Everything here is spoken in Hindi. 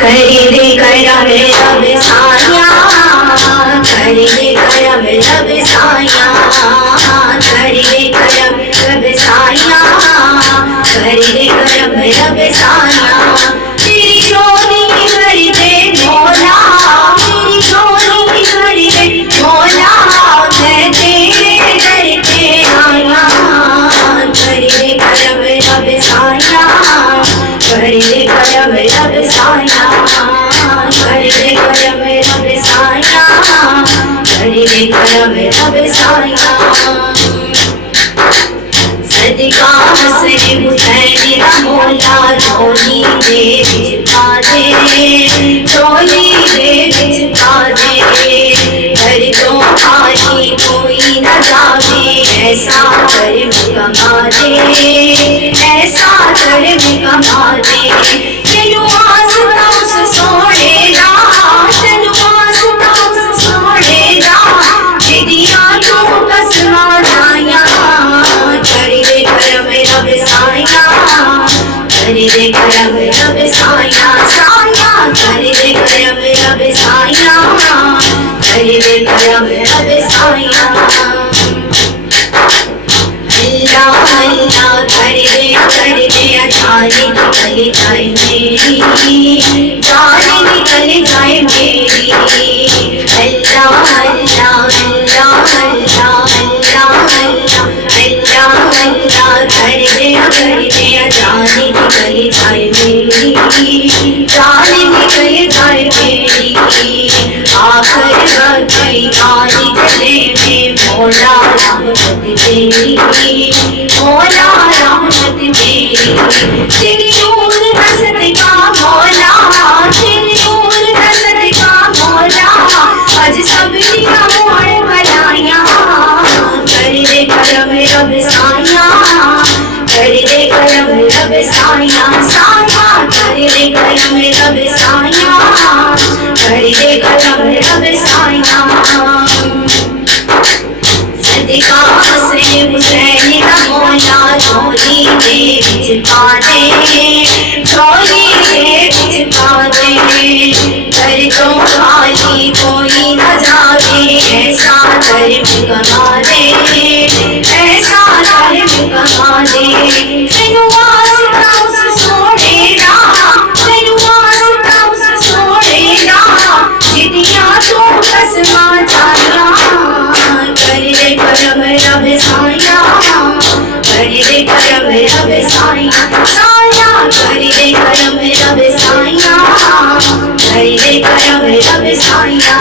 करी दे करम रब साया, करी दे करम रब साया, करी दे करम रब साया, करी दे करम रब साया। तेरी जोनी कर दे मौला, तेरी जोनी कर दे मौला, मैं तेरे दर पे आया। करी दे करम रब साया, करी दे करम रब साया, करी दे करम रब साया, करी दे करम रब साया। सदका हसन हुसैन दा मौला झोली दे विच पा दे, झोली दे विच पा दे। घर तो खाली कोई न जावे, ऐसा कर्म कमा दे, ऐसा कर्म कमा दे। तेनू वास्ता उस सोने दा, तेनू वास्ता उस सोने दा, जिदियां तू कसमां खाइयां। करी दे करम रब साया, करी दे करम रब साया, साया करी दे करम रब साया, करी दे करम रब साया। अल्लाह अल्लाह कर दे जान निकल जाए मेरी, जान निकल जाए मेरी। अल्लाह अल्लाह अल्लाह अल्लाह अल्लाह अल्लाह अल्लाह कर दे जान निकल जाए मेरी, जान निकल जाए मेरी। आखिर वक्त आली चले में मौला रहमत तेरी, मौला रहमत तेरी। तेरी नूर का सदका मौला, तेरी नूर का सदका मौला, आज सब दिया मोड़ बनाया। कर दे करम रब साया, कर दे करम रब साया, साया कर दे करम रब साया, कर दे करम रब साया। सदका हसन हुसैन दा मौला झोली दे विच पा दे, झोली दे विच पा दे। घर तो खाली कोई न जावे, ऐसा कर्म कमा दे, ऐसा कर्म कमा दे। तेनू वास्ता उस सोने दा, तेनू वास्ता उस सोने दा, जिदियां तू कसमां खाइयां। कर दे करम रब साया, कर दे करम रब साया, साया कर दे करम रब साया, कर दे करम रब साया।